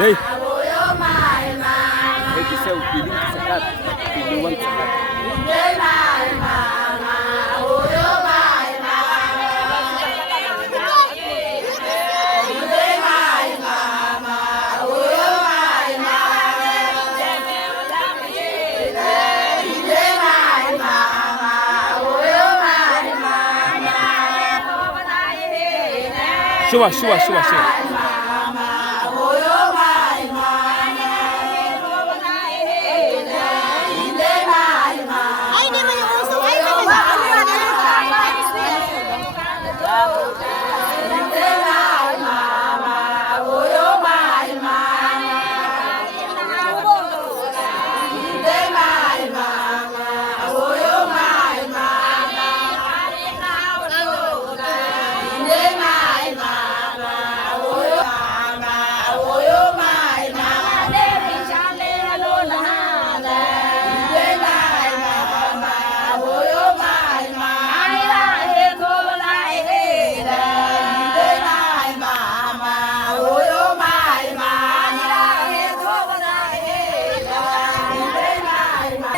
Đây. Đây thì sao pilih sekat, piluan sekat. Coba.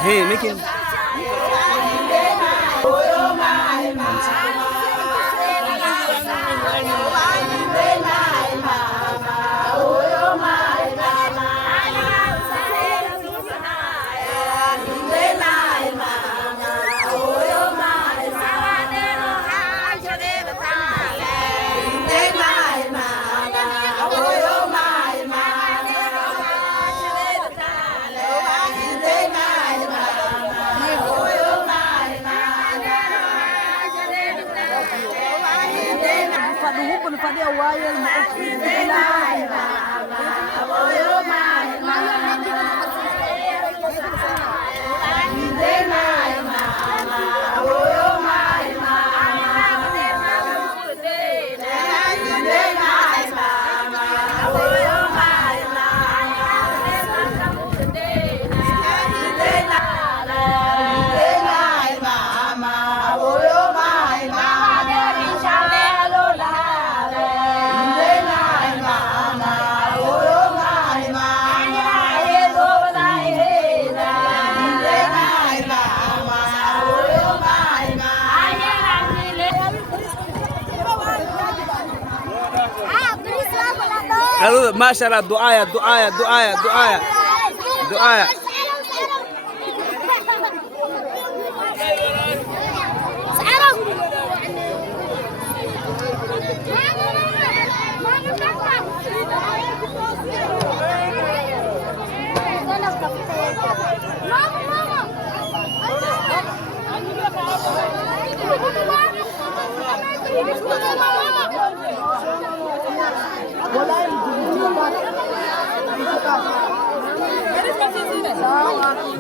Hey, making. ما شاء الله دعاء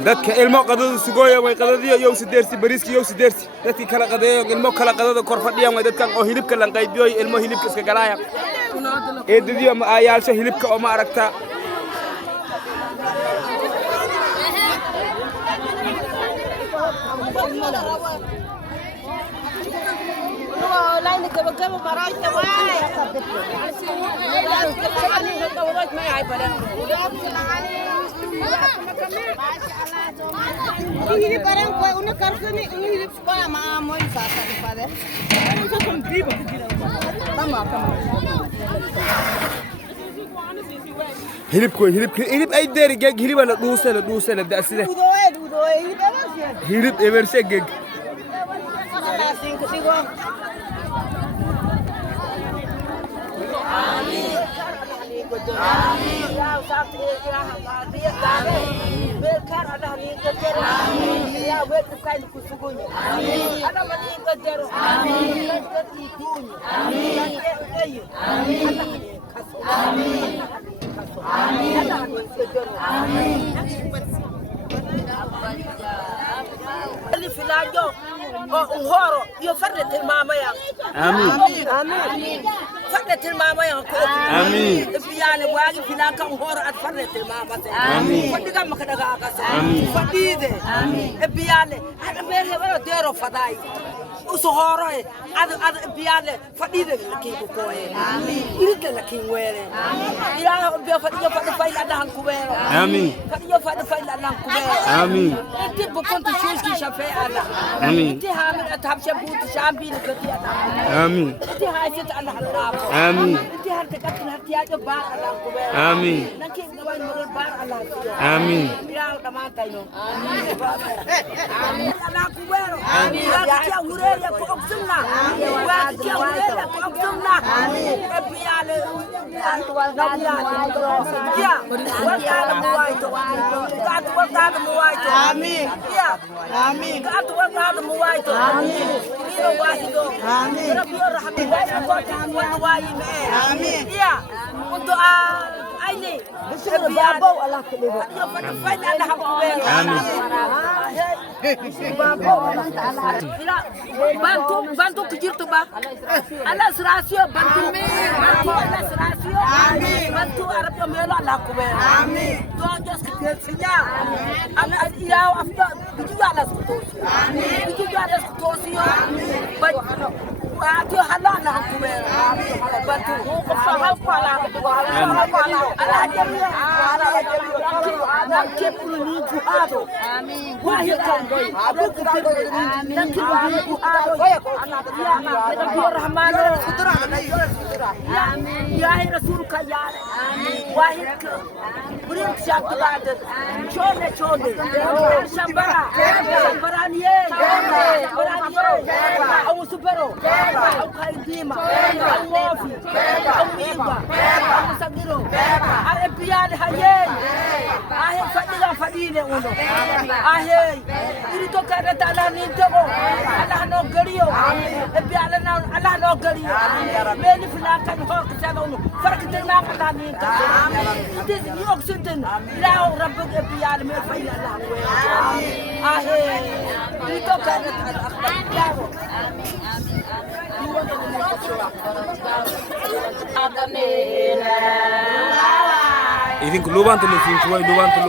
dadka ilmo qadada sugooya way qadadiyo yow sideerti bariiski yow sideerti dadkii kala qadeeyo ilmo kala qadada kor fadhiyaan way dadkan oo hilibka lan qaybiyo ilmo hilibka iska galaaya eedadiyo ma ayaalsho hilibka oo ma aragta Ini barang kau udah kartu ni, ini sekolah mama ini sasa di pada. hilib ay deeri geeg hiliba la dhuusay daasida hilib eberse geeg اللي في لاجو انهارو يفرد الماما يا امين امين فرد tilmaamo ya ko Amin. biyale waagi fina kan hor at farre tilmaamo Amin. fadi kam ka daga akasa fadide e biyale ada bere wala dero fadai uso horo e ada biyale fadide ki ko e irike la ki were ira be fadi fay la dan ku wero Amin. fadi fay la dan ku wero Amin. ti bu kontu shuski shafe ala Amin. ti hamid atab shabut shambi ni kati ala Amin. ti hajat Allah nabo Amin. ti har te katin har ti ajo bar ala ku wero Amin. nanki ngawai mo bar ala Amin. ira da mata yo ala ku wero ya ti urere ko oksumna wa ti urere ko oksumna e biale antual galia ya wa kana mo waito ka tu wa kana mo waito amin ya amin ka tu wa kana mo waito amin ino wahido amin rabbi rahmi wa ko wa wa ime amin ya untuk ini biabo ala keliru yo pada fanya ala hakubel Amin. bantu kecil tu bah alas rasio bantu alas rasio bantu Arab yang melo Allah kubel Tuhan jos kecilnya alas iau after juga alas kutosi juga alas kutosi Ati halal na kubel bantu ko fahal pala ala jamia ala kepulu ni juhado amin wahid kan abu kepulu dan kepulu juhado ya Rabbi Rahman sutra amin ya Rasul kayar amin wahid burin syaklat chole shambara baraniye au supero au kaidima au mofi au mimba au sagiro ale piale haye ahe fadile uno ahe iri to kada tala ni togo Allah no gariyo e piale na Allah no gariyo meni fina kan ho kada uno fark na kada ni ta this ni oxygen la rabbuk e piale me fa ila Allah ahe iri to kada tala Idinku lubantu lufin tuwai lubantu.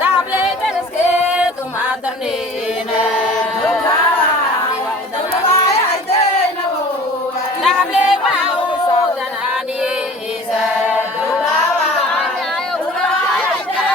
Dable kereske tu madanena. Dable wao danani isa. Dable wao danani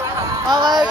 isa.